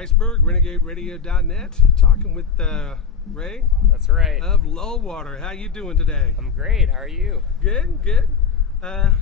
Iceberg, RenegadeRadio.net, talking with Ray. That's right. Of Lullwater. How you doing today? I'm great. How are you? Good, good.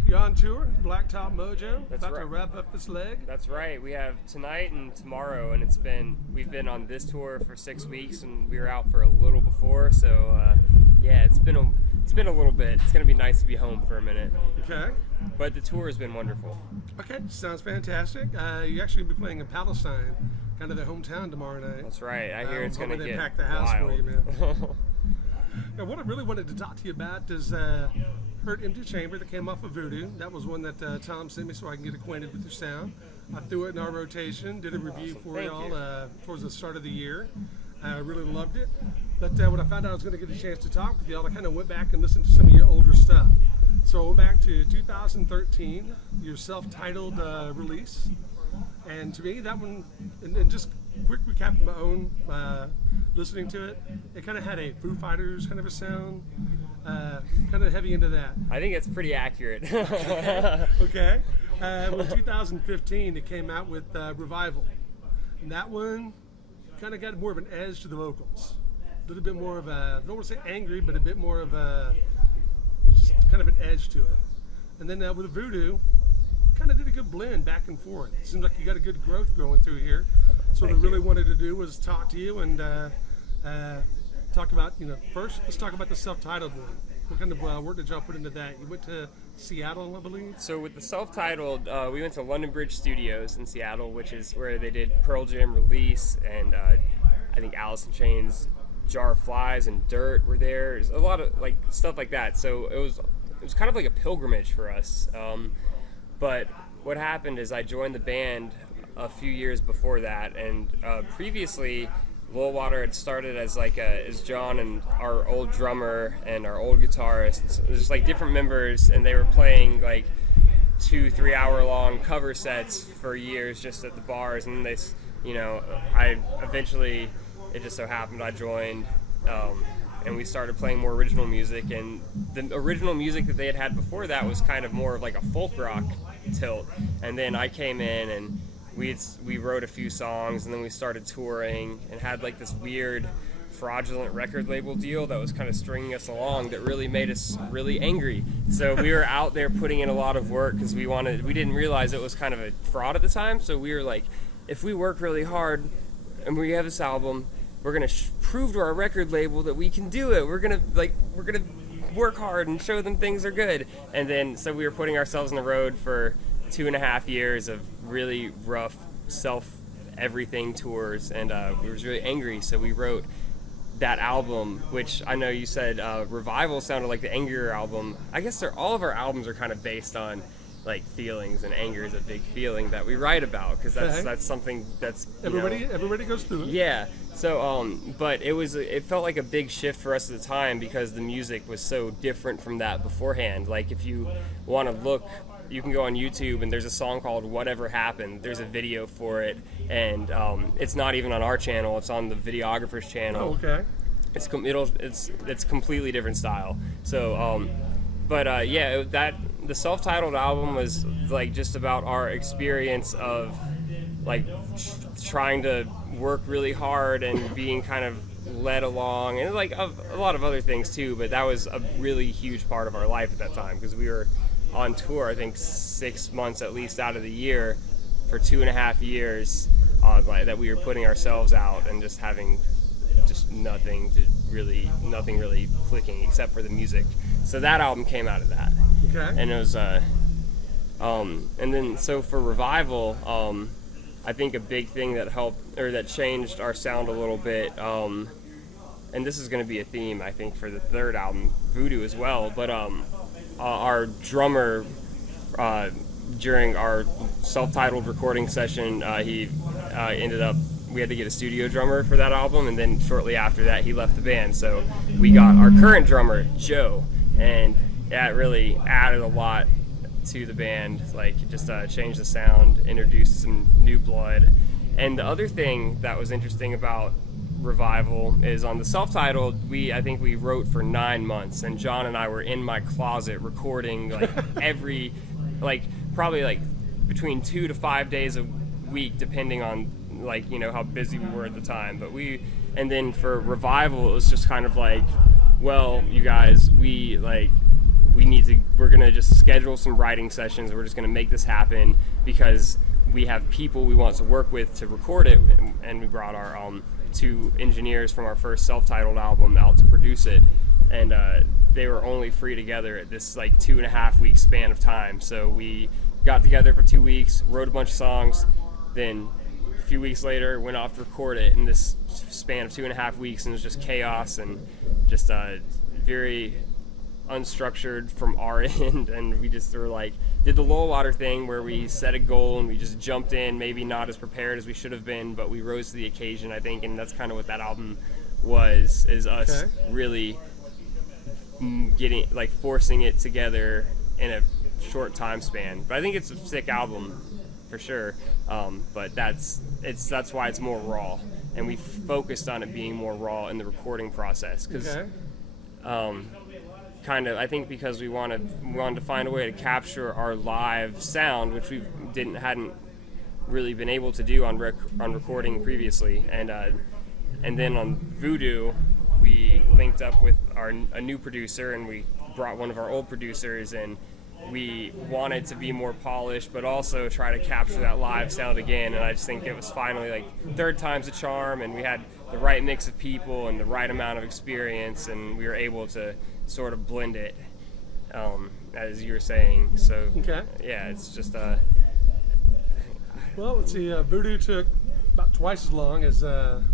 You're on tour, Blacktop Mojo. That's about right. to wrap up this leg. That's right. We have tonight and tomorrow, and we've been on this tour for 6 weeks, and we were out for a little before. So yeah, it's been a little bit. It's gonna be nice to be home for a minute. Okay. But the tour has been wonderful. Okay, sounds fantastic. You actually be playing in Palestine, kind of their hometown tomorrow night. That's right. I hear it's gonna they get pack the house wild. for you, man. Now, what I really wanted to talk to you about is Hurt Empty Chamber that came off of VooDoo. That was one that Tom sent me so I can get acquainted with your sound. I threw it in our rotation, did a review for Thank y'all you. Towards the start of the year. I really loved it. But when I found out I was going to get a chance to talk with y'all, I kind of went back and listened to some of your older stuff. So I went back to 2013, your self-titled release. And to me, that one, and just quick recap of my own listening to it, it kind of had a Foo Fighters kind of a sound, kind of heavy into that. I think it's pretty accurate. Okay. Well, 2015, it came out with Revival. And that one kind of got more of an edge to the vocals. A little bit more of a, I don't want to say angry, but a bit more of a, just kind of an edge to it. And then with VooDoo, kind of did a good blend back and forth. It seems like you got a good growth going through here. So what I really wanted to do was talk to you and talk about, first let's talk about the self-titled one. What kind of work did y'all put into that? You went to Seattle, I believe? So with the self-titled, we went to London Bridge Studios in Seattle, which is where they did Pearl Jam Release, and I think Alice in Chains, Jar of Flies, and Dirt were there. There's a lot of stuff like that. So it was kind of like a pilgrimage for us. But what happened is I joined the band a few years before that, and previously Lullwater had started as John and our old drummer and our old guitarist, just different members, and they were playing 2-3 hour long cover sets for years just at the bars, and then I eventually, it just so happened I joined, and we started playing more original music, and the original music that they had before that was kind of more of a folk rock tilt, and then I came in and we wrote a few songs, and then we started touring and had this weird fraudulent record label deal that was kind of stringing us along that really made us really angry. So we were out there putting in a lot of work because we didn't realize it was kind of a fraud at the time. So we were like, if we work really hard and we have this album, we're gonna prove to our record label that we can do it. We're gonna work hard and show them things are good. And then so we were putting ourselves on the road for 2.5 years of really rough everything tours, and we was really angry, so we wrote that album, which I know you said Revival sounded like the angrier album. I guess all of our albums are kind of based on feelings, and anger is a big feeling that we write about, because that's something that's everybody goes through it. Yeah. So but it felt like a big shift for us at the time, because the music was so different from that beforehand. If you want to look, you can go on YouTube, and there's a song called Whatever Happened. There's a video for it, and it's not even on our channel, it's on the videographer's channel. Oh, okay. It's completely different style. So the self-titled album was just about our experience of trying to work really hard and being kind of led along, and a lot of other things too, but that was a really huge part of our life at that time, because we were on tour, I think 6 months at least out of the year for 2.5 years, that we were putting ourselves out and just having nothing really clicking except for the music. So that album came out of that. Okay. And it was and then so for Revival, I think a big thing that helped, or that changed our sound a little bit, and this is going to be a theme I think for the third album, VooDoo, as well, but our drummer, during our self-titled recording session, he ended up, we had to get a studio drummer for that album, and then shortly after that he left the band, so we got our current drummer, Joe, and that really added a lot to the band, just changed the sound, introduced some new blood. And the other thing that was interesting about Revival is on the self-titled, I think we wrote for 9 months, and John and I were in my closet recording every probably between 2 to 5 days a week, depending on like, you know, how busy we were at the time. But and then for Revival, it was just kind of like, well, you guys, we're gonna just schedule some writing sessions. We're just gonna make this happen because we have people we want to work with to record it, and we brought our 2 engineers from our first self-titled album out to produce it, and they were only free together at this like 2.5 week span of time. So we got together for 2 weeks, wrote a bunch of songs, then a few weeks later went off to record it in this span of 2.5 weeks, and it was just chaos and just very unstructured from our end. And we just were like, did the Lullwater thing where we set a goal and we just jumped in, maybe not as prepared as we should have been, but we rose to the occasion, I think. And that's kind of what that album was, is us really getting, like, forcing it together in a short time span. But I think it's a sick album for sure. But that's why it's more raw, and we focused on it being more raw in the recording process, because kind of, I think because we wanted to find a way to capture our live sound, which we hadn't really been able to do on recording previously. And then on VooDoo, we linked up with a new producer, and we brought one of our old producers, and we wanted to be more polished, but also try to capture that live sound again. And I just think it was finally, like, third time's a charm, and we had the right mix of people and the right amount of experience, and we were able to sort of blend it, as you were saying. So yeah, it's just well, let's see, VooDoo took about twice as long as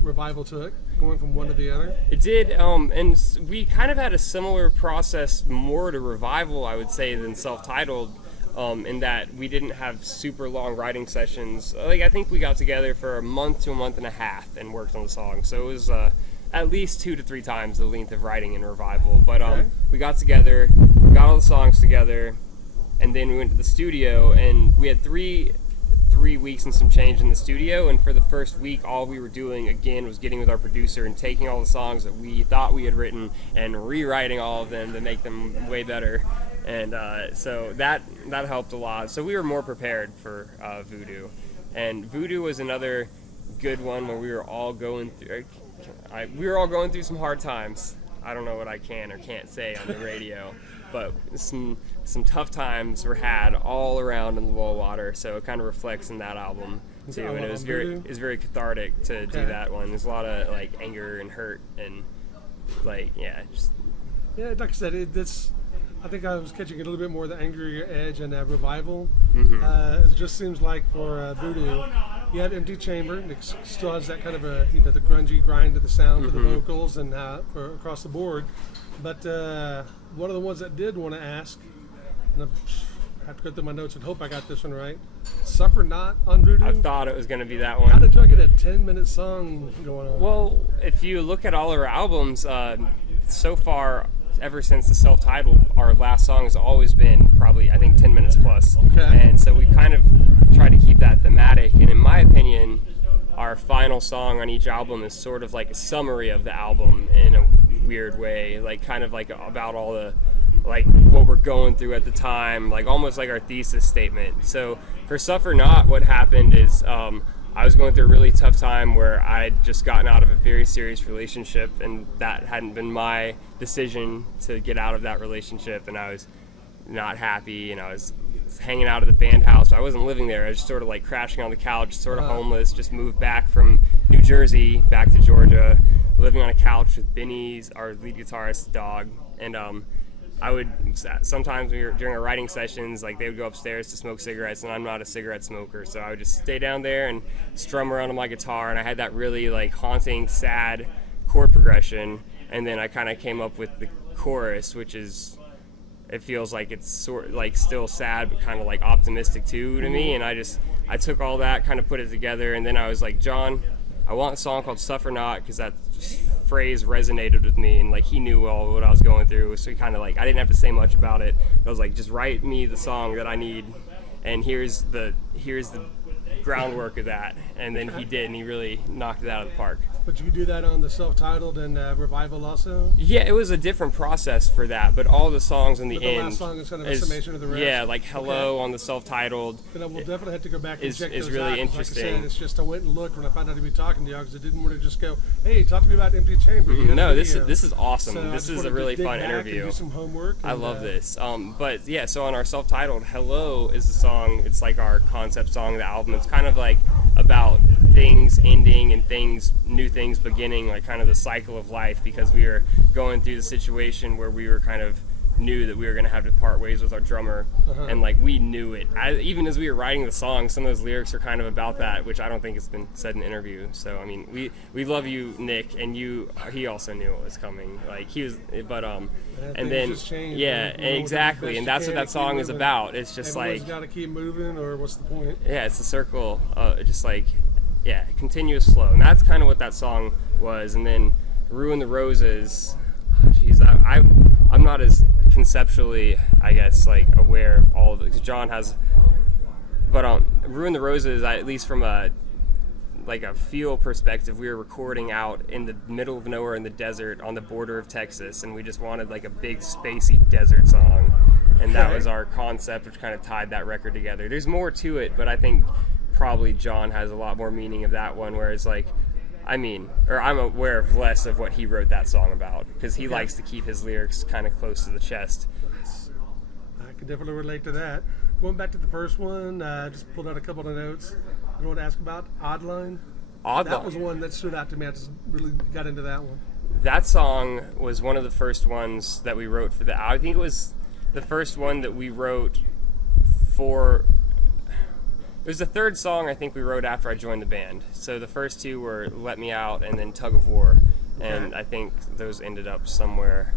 Revival took, going from one to the other. It did, and we kind of had a similar process more to Revival, I would say, than self-titled, in that we didn't have super long writing sessions. Like, I think we got together for a month to a month and a half and worked on the song. So it was at least 2 to 3 times the length of writing in Revival. But we got together, got all the songs together, and then we went to the studio, and we had three weeks and some change in the studio. And for the first week, all we were doing again was getting with our producer and taking all the songs that we thought we had written and rewriting all of them to make them way better. And so that helped a lot. So we were more prepared for VooDoo. And VooDoo was another good one where we were all going through some hard times. I don't know what I can or can't say on the radio, but some tough times were had all around in the Lullwater. So it kind of reflects in that album too. And it was very cathartic to do that one. There's a lot of, like, anger and hurt and, like, like I said, I think I was catching a little bit more of the angrier edge in that Revival. It just seems like for VooDoo, you have Empty Chamber, and it still has that kind of the grungy grind of the sound for the vocals and for across the board. But one of the ones that did want to ask, and I have to go through my notes and hope I got this one right. Suffer Not on VooDoo. I thought it was going to be that one. How did y'all get a 10-minute song going on? Well, if you look at all of our albums, so far, ever since the self-titled, our last song has always been probably, I think, 10 minutes plus. And so we kind of try to keep that thematic. And in my opinion, our final song on each album is sort of like a summary of the album in a weird way, like kind of like about all the, like, what we're going through at the time, like almost like our thesis statement. So for Suffer Not, what happened is I was going through a really tough time where I'd just gotten out of a very serious relationship, and that hadn't been my decision to get out of that relationship, and I was not happy, and I was hanging out at the band house. I wasn't living there. I was just sort of like crashing on the couch, sort of homeless, just moved back from New Jersey back to Georgia, living on a couch with Benny's, our lead guitarist's dog. And I would sometimes during our writing sessions, like, they would go upstairs to smoke cigarettes, and I'm not a cigarette smoker, so I would just stay down there and strum around on my guitar. And I had that really, like, haunting, sad chord progression, and then I kind of came up with the chorus, which is, it feels like it's sort of like still sad but kind of like optimistic too to me. And I took all that, kind of put it together, and then I was like, John, I want a song called Suffer Not, because that phrase resonated with me, and, like, he knew all what I was going through, so he kind of, like, I didn't have to say much about it. I was like, just write me the song that I need, and here's the groundwork of that. And then he did, and he really knocked it out of the park. But you do that on the self-titled and Revival also? Yeah, it was a different process for that, but all the songs in the But end. the last song is kind of a summation of the rest? Yeah, like Hello Okay. on the self-titled. Then I will definitely have to go back and is- check is those really out. 'Cause interesting. Like I said, it's just I went and looked when I found out to be talking to y'all because I didn't want to just go, hey, talk to me about Empty Chamber. You got No, a this video. is awesome. So I This just is wanted a to really dig fun back interview. And do some homework. I and, love this. But yeah, so on our self-titled, Hello is the song. It's like our concept song of the album. It's kind of like about things ending and new things beginning, like kind of the cycle of life, because we were going through the situation where we were kind of knew that we were going to have to part ways with our drummer, and like we knew it. Even as we were writing the song, some of those lyrics are kind of about that, which I don't think has been said in an interview. So I mean, we love you, Nick, and he also knew it was coming. Like he was, but and then just changed, yeah, you know, exactly, and that's what that song is about. It's just Everyone's like got to keep moving, or what's the point? yeah, it's a circle, just like yeah, continuous flow, and that's kind of what that song was. And then Ruin the Roses, jeez, I'm not as conceptually, I guess, like aware of all of it, because John has, but Ruin the Roses, at least from a feel perspective, we were recording out in the middle of nowhere in the desert on the border of Texas, and we just wanted like a big spacey desert song, and that was our concept, which kind of tied that record together. There's more to it, but I think probably John has a lot more meaning of that one, where it's like, I'm aware of less of what he wrote that song about, because he likes to keep his lyrics kind of close to the chest. I can definitely relate to that. Going back to the first one, just pulled out a couple of notes. I want to ask about Oddline. That was one that stood out to me. I just really got into that one. That song was one of the first ones that we wrote for I think it was the first one that we wrote for. It was the third song I think we wrote after I joined the band. So the first two were Let Me Out and then Tug of War. And I think those ended up somewhere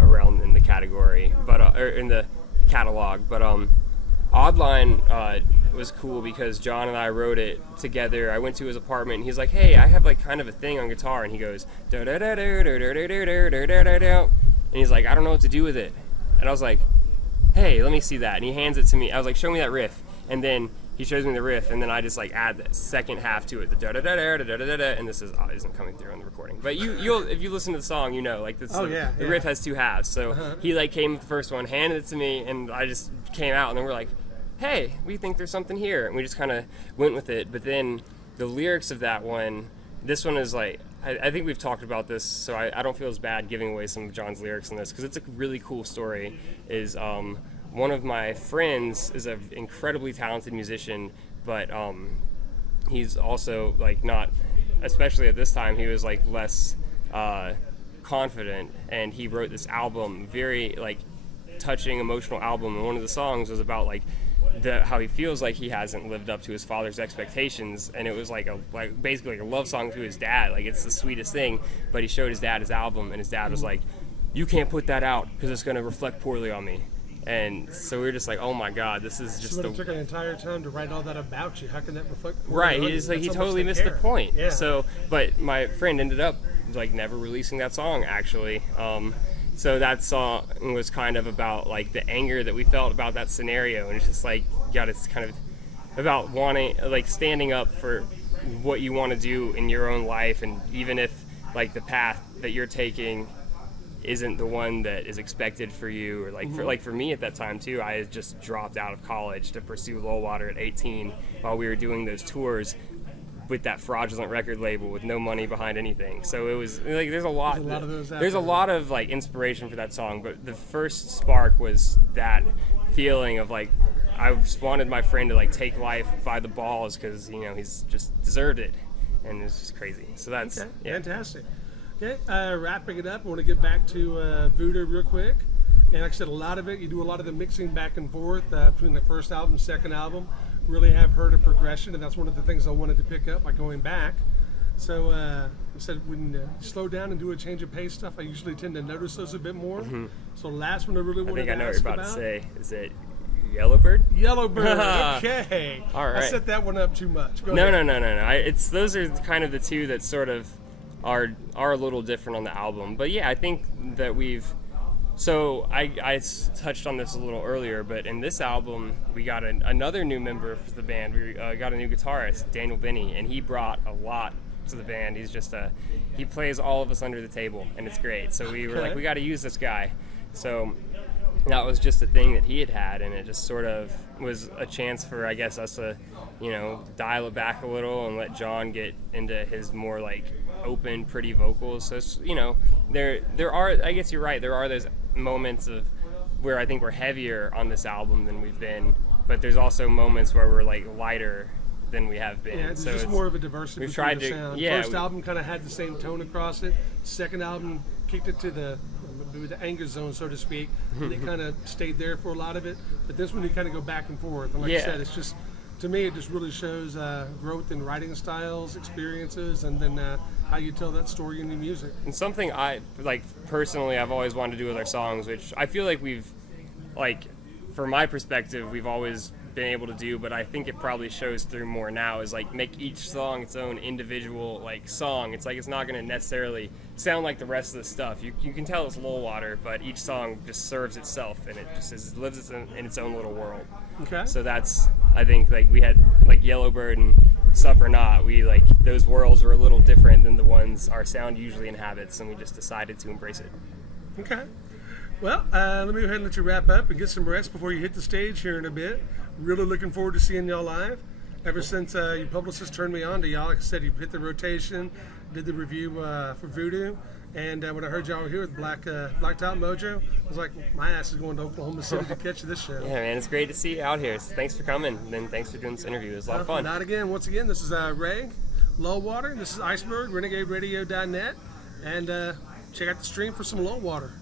around in the category, but or in the catalog. But Oddline was cool because John and I wrote it together. I went to his apartment and he's like, "Hey, I have like kind of a thing on guitar," and he goes da da da da da da da da da da da, and he's like, "I don't know what to do with it," and I was like, "Hey, let me see that," and he hands it to me. I was like, "Show me that riff," and then he shows me the riff, and then I just like add the second half to it, the da da da da da da da da, and this isn't coming through on the recording. But you'll if you listen to the song, you know, like this. The riff has two halves, so he like came with the first one, handed it to me, and I just came out, and then we're like, "Hey, we think there's something here," and we just kind of went with it. But then the lyrics of that one, this one is like, I think we've talked about this, so I don't feel as bad giving away some of John's lyrics in this, because it's a really cool story. One of my friends is an incredibly talented musician, but he's also like not, especially at this time, he was like less confident, and he wrote this album, very like touching, emotional album, and one of the songs was about like how he feels like he hasn't lived up to his father's expectations, and it was like basically like a love song to his dad. Like, it's the sweetest thing. But he showed his dad his album, and his dad was like, "You can't put that out because it's going to reflect poorly on me." And so we were just like, "Oh my God, this is just." So it took an entire time to write all that about you. How can that reflect? Right, he totally missed the point. Yeah. So, but my friend ended up like never releasing that song actually. So that song was kind of about like the anger that we felt about that scenario, and it's just like, God, it's kind of about wanting, like, standing up for what you want to do in your own life, and even if like the path that you're taking isn't the one that is expected for you, or like for me at that time too, I had just dropped out of college to pursue Lullwater at 18 while we were doing those tours with that fraudulent record label with no money behind anything. So it was like there's a lot of like inspiration for that song, but the first spark was that feeling of like I just wanted my friend to like take life by the balls, because you know he's just deserved it, and it's just crazy. So that's fantastic. Okay, wrapping it up, I want to get back to VooDoo real quick. And like I said, a lot of it, you do a lot of the mixing back and forth between the first album, second album. Really have heard a progression, and that's one of the things I wanted to pick up by going back. So I said when you slow down and do a change of pace stuff, I usually tend to notice those a bit more. So the last one I really wanted to ask about. I think I know what you're about to say. Is it Yellowbird? Yellowbird. Okay. All right. I set that one up too much. Go No. ahead. Those are kind of the two that sort of are a little different on the album. But yeah, I think that we've. So I touched on this a little earlier, but in this album we got another new member for the band. We got a new guitarist, Daniel Beatty, and he brought a lot to the band. He's just he plays all of us under the table, and it's great. So we were like, we got to use this guy. So that was just a thing that he had, and it just sort of was a chance for, I guess, us to, dial it back a little and let John get into his more like open, pretty vocals. So it's, there are, I guess you're right, there are those moments of where I think we're heavier on this album than we've been, but there's also moments where we're like lighter than we have been. Yeah, it's just more of a diversity we've between tried the to, sound. Yeah, First album kind of had the same tone across it. Second album kicked it to the anger zone, so to speak. And it kind of stayed there for a lot of it. But this one, you kind of go back and forth. And like I said, it's just, to me, it just really shows growth in writing styles, experiences, and then how you tell that story in your music. And something I, like, personally, I've always wanted to do with our songs, which I feel like we've, like, from my perspective, we've always been able to do, but I think it probably shows through more now, is like make each song its own individual like song. It's like it's not going to necessarily sound like the rest of the stuff. You can tell it's Lullwater, but each song just serves itself, and it just lives in its own little world. Okay. So that's, I think, like we had like Yellowbird and Suffer Not. We like those worlds were a little different than the ones our sound usually inhabits, and we just decided to embrace it. Okay. Well, let me go ahead and let you wrap up and get some rest before you hit the stage here in a bit. Really looking forward to seeing y'all live. Ever since your publicist turned me on to y'all, like I said, you hit the rotation, did the review for VooDoo, and when I heard y'all were here with Blacked Out Mojo, I was like, my ass is going to Oklahoma City to catch this show. Yeah, man, it's great to see you out here. So thanks for coming, and thanks for doing this interview. It was a lot of fun. Not again. Once again, this is Ray, Lullwater. This is Iceberg, RenegadeRadio.net, and check out the stream for some Lullwater.